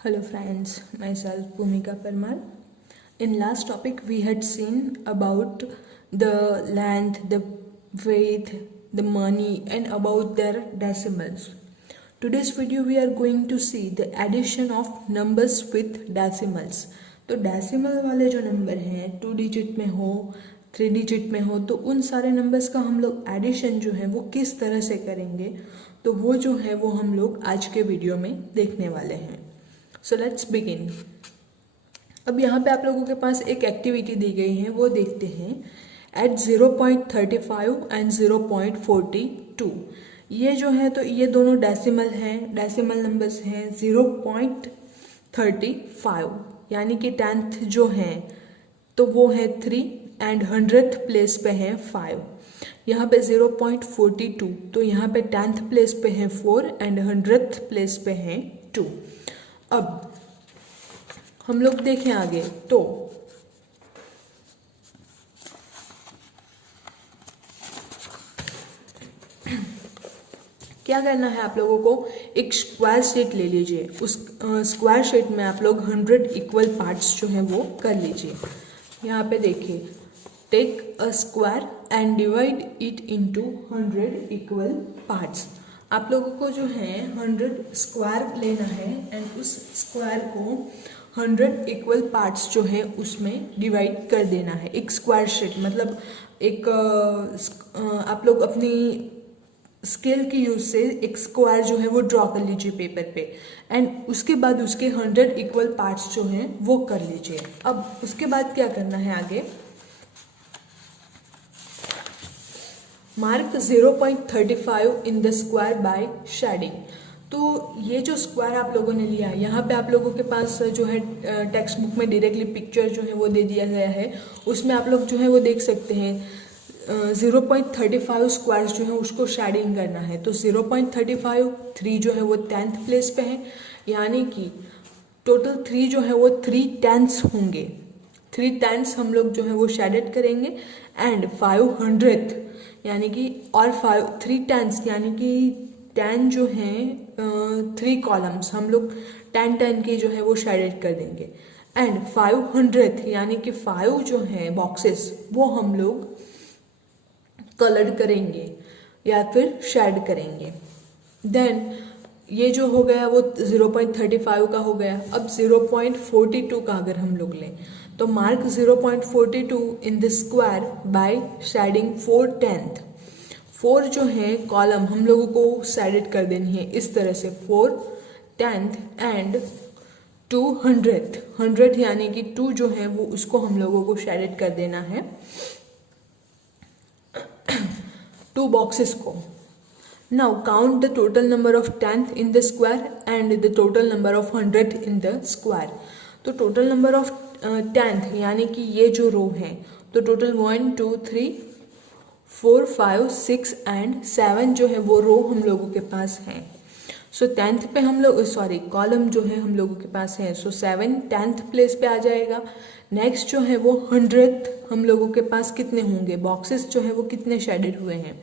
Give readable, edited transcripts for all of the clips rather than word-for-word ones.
Hello friends, myself Bhumika Parmar. In last topic we had seen about the land, the weight, the money and about their decimals. Today's video we are going to see the addition of numbers with decimals. तो decimal वाले जो number हैं 2 digit में हो 3 digit में हो तो उन सारे नंबर्स का हम लोग एडिशन जो है वो किस तरह से करेंगे, तो वो जो है वो हम लोग आज के वीडियो में देखने वाले हैं. So let's begin. अब यहाँ पे आप लोगों के पास एक एक्टिविटी दी गई है, वो देखते हैं. एट 0.35 एंड 0.42 ये जो है तो ये दोनों डेसिमल हैं, डेसिमल नंबर्स हैं. 0.35 यानी कि 10th जो है तो वो है 3 एंड 100th प्लेस पे है 5. यहाँ पे 0.42 तो यहाँ पे 10th प्लेस पे है 4 एंड 100th प्लेस पे है 2. अब हम लोग देखें आगे तो क्या करना है आप लोगों को, एक स्क्वायर शीट ले लीजिए. उस स्क्वायर शीट में आप लोग 100 इक्वल पार्ट्स जो हैं वो कर लीजिए. यहाँ पे देखिए, take a square and divide it into 100 equal parts. आप लोगों को जो है 100 स्क्वायर लेना है एंड उस स्क्वायर को 100 इक्वल पार्ट्स जो है उसमें डिवाइड कर देना है. एक स्क्वायर शीट मतलब एक आप लोग अपनी स्केल की यूज से एक स्क्वायर जो है वो ड्रॉ कर लीजिए पेपर पे एंड उसके बाद उसके 100 इक्वल पार्ट्स जो हैं वो कर लीजिए. अब उसके बाद क्या करना है आगे, mark 0.35 in the square by shading. तो ये जो स्क्वायर आप लोगों ने लिया, यहाँ पे आप लोगों के पास जो है टेक्स्ट बुक में डायरेक्टली पिक्चर जो है वो दे दिया गया है, उसमें आप लोग जो है वो देख सकते हैं 0.35 स्क्वायर जो है उसको शेडिंग करना है. तो 0.35 3 जो है वो 10th प्लेस पे है, यानी कि टोटल 3 जो है वो 3 10ths होंगे. 3 10ths हम लोग जो है वो शेडेड करेंगे एंड 500th यानी कि और 3 10ths यानी कि 10 जो है 3 कॉलम्स हम लोग 10 की जो है वो शेडेड कर देंगे एंड 500th यानी कि 5 जो है बॉक्सेस वो हम लोग कलर्ड करेंगे या फिर शेड करेंगे. देन ये जो हो गया वो 0.35 का हो गया. अब 0.42 का अगर हम लोग लें तो mark 0.42 in the square by shading 4 10th. 4 जो है कॉलम हम लोगों को शेडेड कर देनी है इस तरह से 4 10th एंड 200th. 100 यानी कि 2 जो है वो उसको हम लोगों को शेडेड कर देना है 2 बॉक्सेस को. Now count the total number of 10th in the square and the total number of 100 in the square. तो टोटल नंबर ऑफ 10th यानी कि ये जो रो है तो टोटल 1 2 3 4 5 6 एंड 7 जो है वो रो हम लोगों के पास है. सो 10th पे हम लोग कॉलम जो है हम लोगों के पास है. सो 7 10th प्लेस पे आ जाएगा. नेक्स्ट जो है वो 100th हम लोगों के पास कितने होंगे, बॉक्सेस जो है वो कितने शेडेड हुए हैं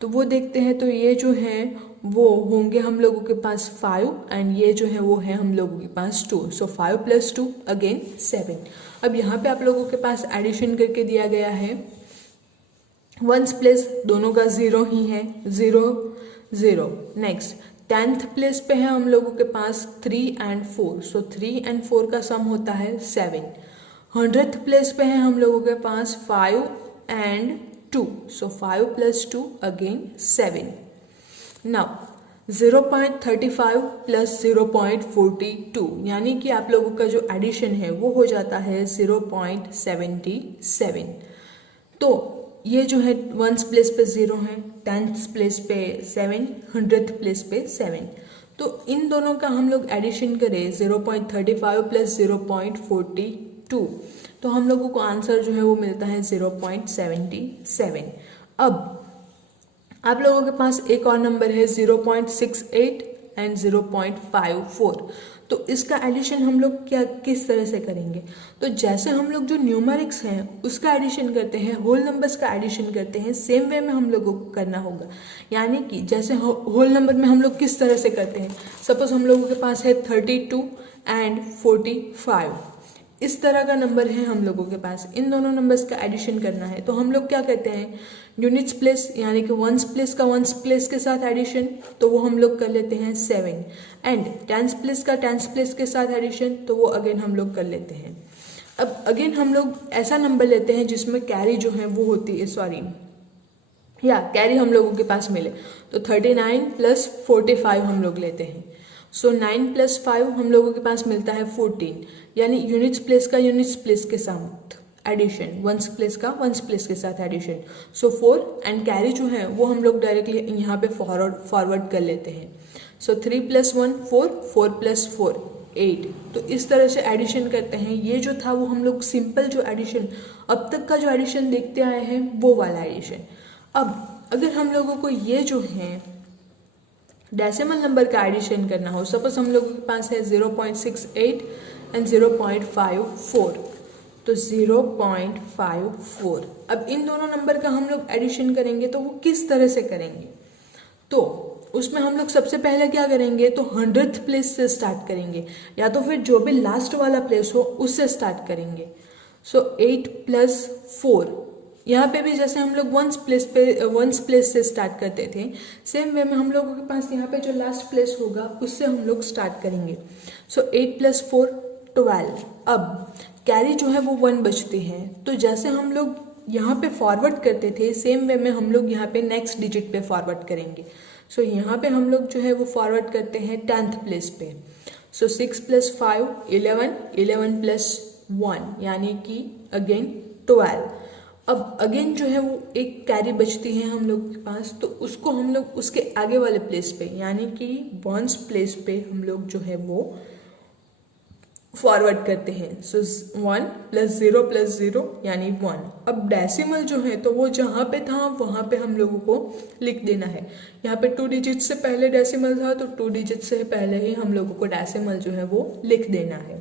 तो वो देखते हैं. तो ये जो है वो होंगे हम लोगों के पास 5 एंड ये जो है वो है हम लोगों के पास 2. सो 5 + 2 अगेन 7. अब यहाँ पे आप लोगों के पास एडिशन करके दिया गया है 1st प्लेस दोनों का 0 ही है 0 0. नेक्स्ट 10th प्लेस पे है हम लोगों के पास 3 एंड 4. सो 3 एंड 4 का सम होता है 7. 100th प्लेस पे है हम लोगों के पास 5 एंड 2. So 5 + 2 again 7. नाउ 0.35 + 0.42 यानी कि आप लोगों का जो एडिशन है वो हो जाता है 0.77. तो ये जो है 1st प्लेस पे 0 है, 10th प्लेस पे 7, 100th प्लेस पे 7. तो इन दोनों का हम लोग एडिशन करें 0.35 + 0.42 तो हम लोगों को आंसर जो है वो मिलता है 0.77. अब आप लोगों के पास एक और नंबर है 0.68 एंड 0.54। तो इसका एडिशन हम लोग किस तरह से करेंगे? तो जैसे हम लोग जो न्यूमेरिक्स हैं उसका एडिशन करते हैं, होल नंबर्स का एडिशन करते हैं, सेम वे में हम लोगों को करना होगा। यानी कि जैसे होल नंबर में हम लोग किस तरह से करते हैं, सपोज हम लोगों के पास है 32 एंड 45, इस तरह का नंबर है हम लोगों के पास, इन दोनों नंबर्स का एडिशन करना है। तो हम लोग क्या कहते हैं, यूनिट्स प्लेस यानी कि वंस प्लेस का वंस प्लेस के साथ एडिशन, तो वो हम लोग कर लेते हैं 7, एंड टेंस प्लेस का टेंस प्लेस के साथ एडिशन, तो वो अगेन हम लोग कर लेते हैं। अब अगेन हम लोग ऐसा नंबर लेते हैं जिसमें कैरी जो है वो होती है, कैरी हम लोगों के पास मिले, तो 39 + 45 हम लोग लेते हैं। सो 9 + 5 हम लोगों के पास मिलता है 14, यानी यूनिट्स प्लेस का यूनिट्स प्लेस के साथ एडिशन, वंस प्लेस का वंस प्लेस के साथ एडिशन। सो 4 एंड कैरी जो है वो हम लोग डायरेक्टली यहाँ पे फॉरवर्ड कर लेते हैं। सो 3 + 1 4, 4 + 4 8। तो इस तरह से एडिशन करते हैं। ये जो था वो हम लोग सिंपल जो एडिशन, अब तक का जो एडिशन देखते आए हैं वो वाला एडिशन। अब अगर हम लोगों को ये जो है डेसिमल नंबर का एडिशन करना हो, सपोज हम लोगों के पास है 0.68 एंड 0.54, तो 0.54। अब इन दोनों नंबर का हम लोग एडिशन करेंगे तो वो किस तरह से करेंगे? तो उसमें हम लोग सबसे पहले क्या करेंगे, तो 100th प्लेस से स्टार्ट करेंगे, या तो फिर जो भी लास्ट वाला प्लेस हो उससे स्टार्ट करेंगे। सो 8 + 4, यहाँ पे भी जैसे हम लोग वंस प्लेस से स्टार्ट करते थे, सेम वे में हम लोगों के पास यहाँ पे जो लास्ट प्लेस होगा उससे हम लोग स्टार्ट करेंगे। सो 8 + 4 12। अब कैरी जो है वो 1 बचती है, तो जैसे हम लोग यहाँ पे फॉरवर्ड करते थे सेम वे में हम लोग यहाँ पे नेक्स्ट डिजिट पे फॉरवर्ड करेंगे। सो यहाँ पे हम लोग जो है वो फॉरवर्ड करते हैं 10th प्लेस पे। सो 6 + 5 11, 11 + 1 यानी कि अगेन 12। अब अगेन जो है वो एक कैरी बचती है हम लोग के पास, तो उसको हम लोग उसके आगे वाले प्लेस पे यानी कि वंस प्लेस पे हम लोग जो है वो फॉरवर्ड करते हैं। सो 1 + 0 + 0 यानी 1। अब डेसिमल जो है तो वो जहाँ पे था वहाँ पे हम लोगों को लिख देना है। यहाँ पे 2 डिजिट से पहले डेसिमल था, तो 2 डिजिट से पहले ही हम लोगों को डेसिमल जो है वो लिख देना है।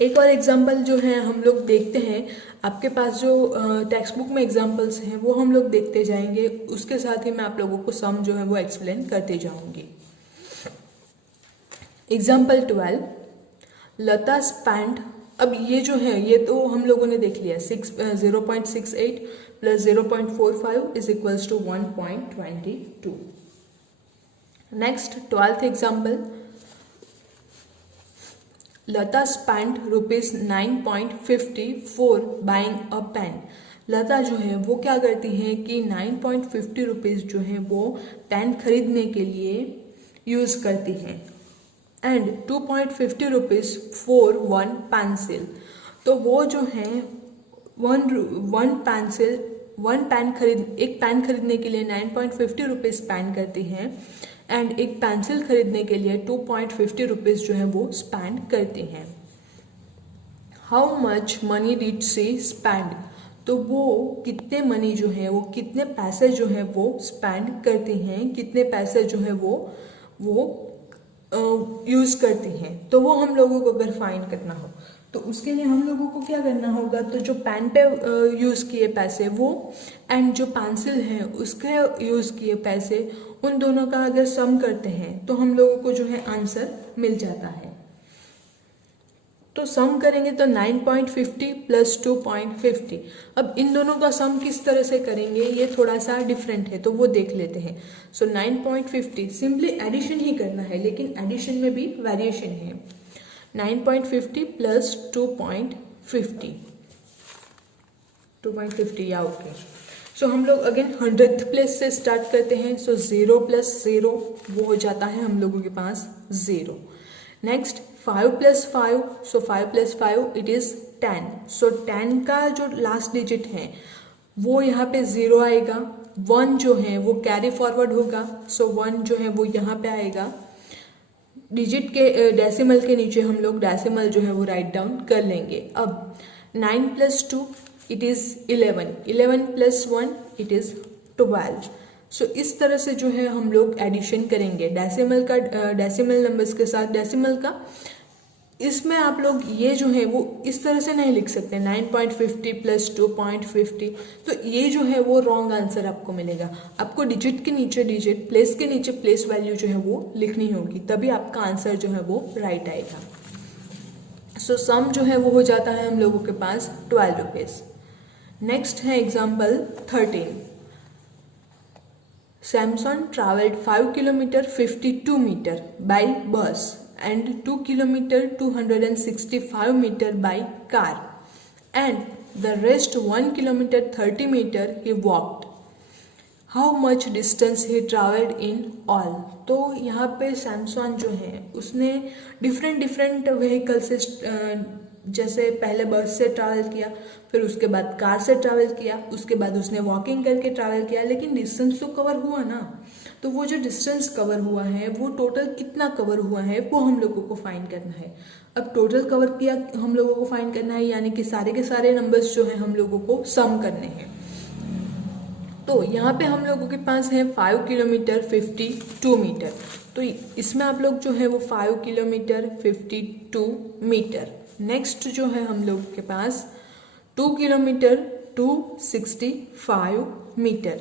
एक और एग्जाम्पल जो है हम लोग देखते हैं, आपके पास जो टेक्स्ट बुक में एग्जाम्पल्स हैं वो हम लोग देखते जाएंगे, उसके साथ ही मैं आप लोगों को सम जो है वो एक्सप्लेन करते जाऊंगी। एग्जाम्पल 12, लता स्पेंड। अब ये जो है ये तो हम लोगों ने देख लिया, 0.68 + 0.45 = 1.22। Next 12th example, Lata spend ₹9.50 buying a pen. Lata जो है वो क्या करती है कि 9.50 जो है वो पेन खरीदने के लिए यूज़ करती हैं, एंड 2.50 फॉर 1 पेंसिल। तो वो जो है एक पेन खरीदने के लिए 9.50 स्पेंड करती हैं, एंड एक पेंसिल खरीदने के लिए 2.50 जो है वो स्पेंड करती हैं। How much money did she spend? तो वो कितने मनी जो है वो कितने पैसे जो है वो स्पेंड करती हैं, कितने पैसे जो है वो यूज़ करती हैं। तो वो हम लोगों को अगर फाइंड करना हो तो उसके लिए हम लोगों को क्या करना होगा, तो जो पेन पे यूज़ किए पैसे वो, एंड जो पेंसिल है उसके यूज़ किए पैसे, उन दोनों का अगर सम करते हैं तो हम लोगों को जो है आंसर मिल जाता है। तो सम करेंगे तो 9.50 + 2.50। अब इन दोनों का सम किस तरह से करेंगे ये थोड़ा सा डिफरेंट है, तो वो देख लेते हैं। सो 9.50 सिंपली एडिशन ही करना है, लेकिन एडिशन में भी वेरिएशन है। 9.50 + 2.50 या ओके। सो हम लोग अगेन 100th प्लेस से स्टार्ट करते हैं। सो 0 + 0 वो हो जाता है हम लोगों के पास 0। Next 5 + 5, so 5 + 5 it is 10। सो 10 का जो लास्ट डिजिट है वो यहाँ पे 0 आएगा, 1 जो है वो कैरी फॉरवर्ड होगा, सो 1 जो है वो यहाँ पे आएगा। डिजिट के डेसिमल के नीचे हम लोग डेसिमल जो है वो राइट डाउन कर लेंगे। अब 9 + 2 इट इज़ 11, 11 + 1 इट इज़ 12। सो इस तरह से जो है हम लोग एडिशन करेंगे डेसिमल नंबर्स के साथ डेसिमल का। इसमें आप लोग ये जो है वो इस तरह से नहीं लिख सकते 9.50 प्लस 2.50, तो ये जो है वो रॉन्ग आंसर आपको मिलेगा। आपको डिजिट के नीचे डिजिट, प्लेस के नीचे प्लेस वैल्यू जो है वो लिखनी होगी, तभी आपका आंसर जो है वो राइट आएगा। सो सम जो है वो हो जाता है हम लोगों के पास 12 रुपीज़। नेक्स्ट है example 13। Samson traveled 5 kilometer 52 meter by bus and 2 kilometer 265 meter by car, and the rest 1 kilometer 30 meter he walked. How much distance he traveled in all? तो यहाँ पे सैमसॉन जो है उसने डिफरेंट व्हीकल से जैसे पहले बस से ट्रैवल किया, फिर उसके बाद कार से ट्रैवल किया, उसके बाद उसने वॉकिंग करके ट्रैवल किया, लेकिन डिस्टेंस तो कवर हुआ ना। तो वो जो डिस्टेंस कवर हुआ है वो टोटल कितना कवर हुआ है वो हम लोगों को फाइंड करना है। अब टोटल कवर किया हम लोगों को फाइंड करना है, यानी कि सारे के सारे नंबर्स जो है हम लोगों को सम करने हैं। तो यहाँ पे हम लोगों के पास है 5 किलोमीटर 52 मीटर, तो इसमें आप लोग जो है वो 5 किलोमीटर 52 मीटर। नेक्स्ट जो है हम लोग के पास 2 kilometre 265 metre,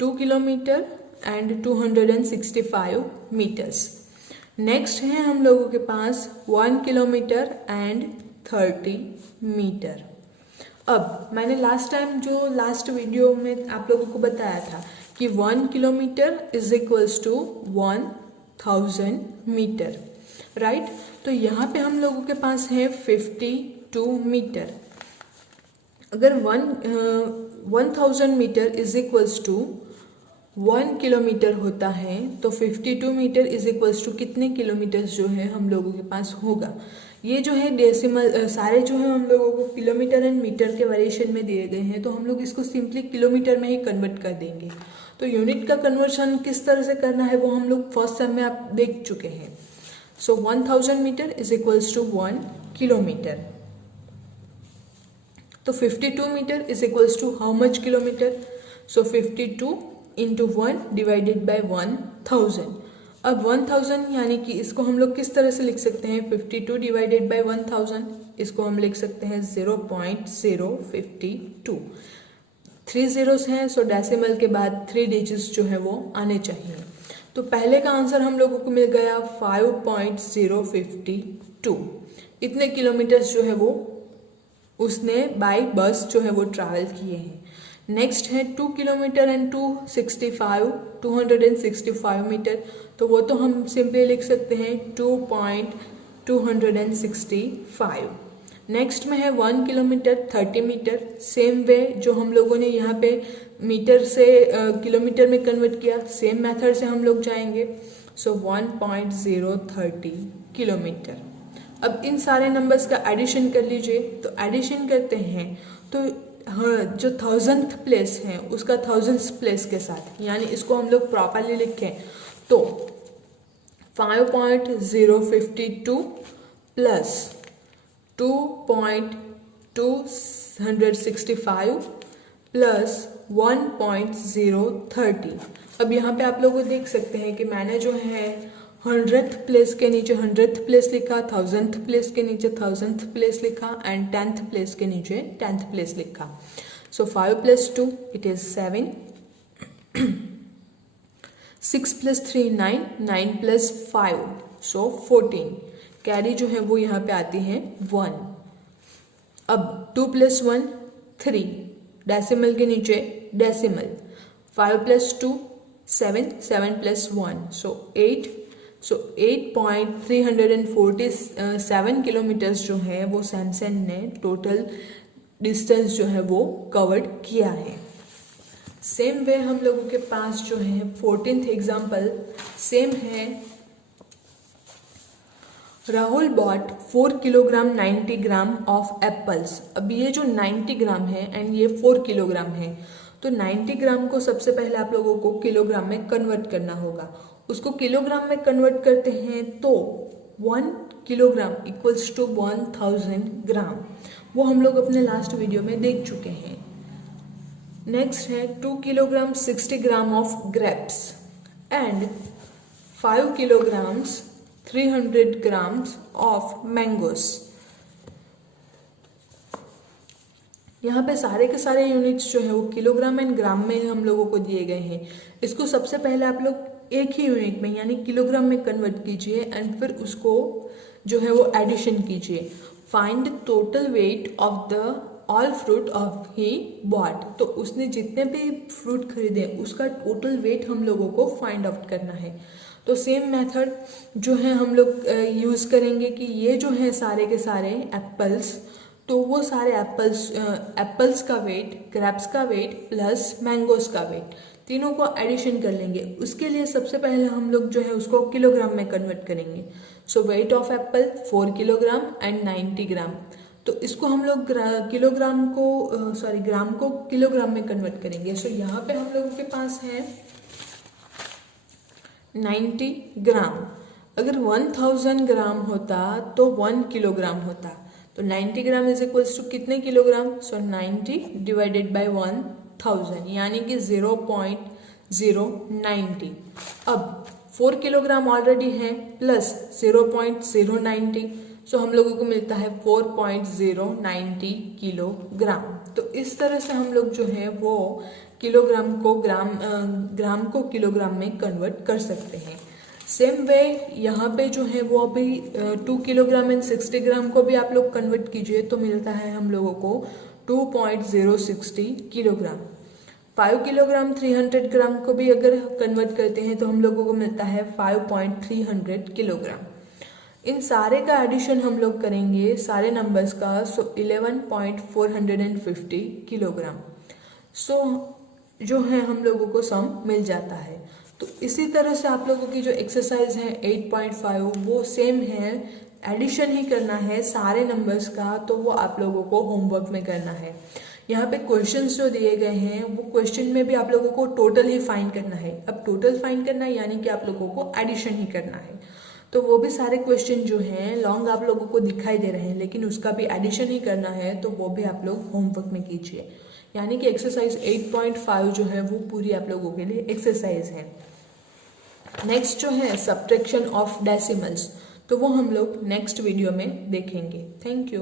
2 kilometre and 265 metres. Next है हम लोगों के पास 1 किलोमीटर एंड 30 मीटर। अब मैंने लास्ट वीडियो में आप लोगों को बताया था कि 1 kilometre is equals to 1000 metre, right. तो यहाँ पे हम लोगों के पास है 52 मीटर। अगर 1000 metre is equals to 1 kilometre होता है तो 52 मीटर इज इक्वल्स टू कितने किलोमीटर्स जो है हम लोगों के पास होगा। ये जो है डेसिमल सारे जो है हम लोगों को किलोमीटर एंड मीटर के वेरिएशन में दिए गए हैं, तो हम लोग इसको सिंपली किलोमीटर में ही कन्वर्ट कर देंगे। तो यूनिट का कन्वर्शन किस तरह से करना है वो हम लोग फर्स्ट सेम में आप देख चुके हैं। So 1000 metre is equals to 1 kilometre. तो 52 metre is equals to how much kilometre? So 52 into 1 divided by 1000। अब 1000 यानी कि इसको हम लोग किस तरह से लिख सकते हैं? 52 डिवाइडेड बाई 1000, इसको हम लिख सकते हैं 0.052। 3 zeros हैं, सो डेसिमल के बाद 3 डिजिट्स जो है वो आने चाहिए। तो पहले का आंसर हम लोगों को मिल गया 5.052। इतने किलोमीटर्स जो है वो उसने बाय बस जो है वो ट्रैवल किए हैं। नेक्स्ट है 2 किलोमीटर एंड 265 मीटर, तो वो तो हम सिंपली लिख सकते हैं 2.265। नेक्स्ट में है 1 किलोमीटर 30 मीटर। सेम वे जो हम लोगों ने यहाँ पे मीटर से किलोमीटर में कन्वर्ट किया, सेम मेथड से हम लोग जाएंगे। सो 1.030 किलोमीटर। अब इन सारे नंबर्स का एडिशन कर लीजिए। तो एडिशन करते हैं तो हाँ, जो 1000th प्लेस है उसका 1000th प्लेस के साथ, यानी इसको हम लोग प्रॉपरली लिखें तो 5.052 प्लस 2.265 प्लस 1.030। अब यहाँ पे आप लोग देख सकते हैं कि मैंने जो है 100th प्लेस के नीचे 100th प्लेस लिखा, 1000th प्लेस के नीचे 1000th प्लेस लिखा एंड 10th प्लेस के नीचे 10th प्लेस लिखा। सो 5 + 2 इट इज 7, 6 + 3 9, 9 + 5 सो 14। कैरी जो है वो यहाँ पे आती है 1। अब 2 + 1 3, डेसिमल के नीचे डेसिमल। 5 + 2 7, 7 + 1 सो 8। सो 8.347 किलोमीटर्स जो है वो सैमसन ने टोटल डिस्टेंस जो है वो कवर्ड किया है। सेम वे हम लोगों के पास जो है 14th एग्जाम्पल सेम है। Rahul bought 4 kilogram 90 gram of apples. अब ये जो 90 ग्राम है एंड ये 4 किलोग्राम है, तो 90 ग्राम को सबसे पहले आप लोगों को किलोग्राम में कन्वर्ट करना होगा। उसको किलोग्राम में कन्वर्ट करते हैं तो 1 किलोग्राम इक्वल्स टू 1000 ग्राम। वो हम लोग अपने लास्ट वीडियो में देख चुके हैं। नेक्स्ट है 2 kilogram 60 gram of grapes and 5 kilograms 300 grams of mangoes. यहाँ पे सारे के सारे यूनिट्स जो है वो किलोग्राम एंड ग्राम में हम लोगों को दिए गए हैं। इसको सबसे पहले आप लोग एक ही यूनिट में यानी किलोग्राम में कन्वर्ट कीजिए एंड फिर उसको जो है वो एडिशन कीजिए। Find total weight of the all fruit of he bought. तो उसने जितने भी फ्रूट खरीदे उसका टोटल वेट हम लोगों को फाइंड आउट करना है। तो सेम मेथड जो है हम लोग यूज़ करेंगे कि ये जो है सारे के सारे एप्पल्स, तो वो सारे एप्पल्स का वेट, ग्रेप्स का वेट प्लस मैंगोस का वेट तीनों को एडिशन कर लेंगे। उसके लिए सबसे पहले हम लोग जो है उसको किलोग्राम में कन्वर्ट करेंगे। So weight of apple 4 kilogram and 90 gram. तो इसको हम लोग ग्राम को किलोग्राम में कन्वर्ट करेंगे। सो यहाँ पे हम लोगों के पास है 90 ग्राम। अगर 1000 ग्राम होता तो 1 किलोग्राम होता। तो 90 ग्राम इज इक्वल्स टू कितने किलोग्राम? सो 90 डिवाइडेड बाय 1000 यानी कि 0.090। अब 4 किलोग्राम ऑलरेडी है प्लस 0.090, सो हम लोगों को मिलता है 4.090 किलोग्राम। तो इस तरह से हम लोग जो है वो किलोग्राम को ग्राम को किलोग्राम में कन्वर्ट कर सकते हैं। सेम वे यहाँ पे जो है वो अभी 2 किलोग्राम एंड 60 ग्राम को भी आप लोग कन्वर्ट कीजिए तो मिलता है हम लोगों को 2.060 किलोग्राम। 5 किलोग्राम 300 ग्राम को भी अगर कन्वर्ट करते हैं तो हम लोगों को मिलता है 5.300 किलोग्राम। इन सारे का एडिशन हम लोग करेंगे सारे नंबर्स का, सो 11.450 किलोग्राम। सो जो है हम लोगों को सम मिल जाता है। तो इसी तरह से आप लोगों की जो एक्सरसाइज है 8.5 वो सेम है, एडिशन ही करना है सारे नंबर्स का, तो वो आप लोगों को होमवर्क में करना है। यहाँ पे क्वेश्चंस जो दिए गए हैं वो क्वेश्चन में भी आप लोगों को टोटल ही फाइंड करना है। अब टोटल फाइंड करना है यानी कि आप लोगों को एडिशन ही करना है। तो वो भी सारे क्वेश्चन जो हैं लॉन्ग आप लोगों को दिखाई दे रहे हैं लेकिन उसका भी एडिशन ही करना है, तो वो भी आप लोग होमवर्क में कीजिए। यानी कि एक्सरसाइज 8.5 जो है वो पूरी आप लोगों के लिए एक्सरसाइज है। नेक्स्ट जो है सब्ट्रैक्शन ऑफ डेसिमल्स, तो वो हम लोग नेक्स्ट वीडियो में देखेंगे। Thank you.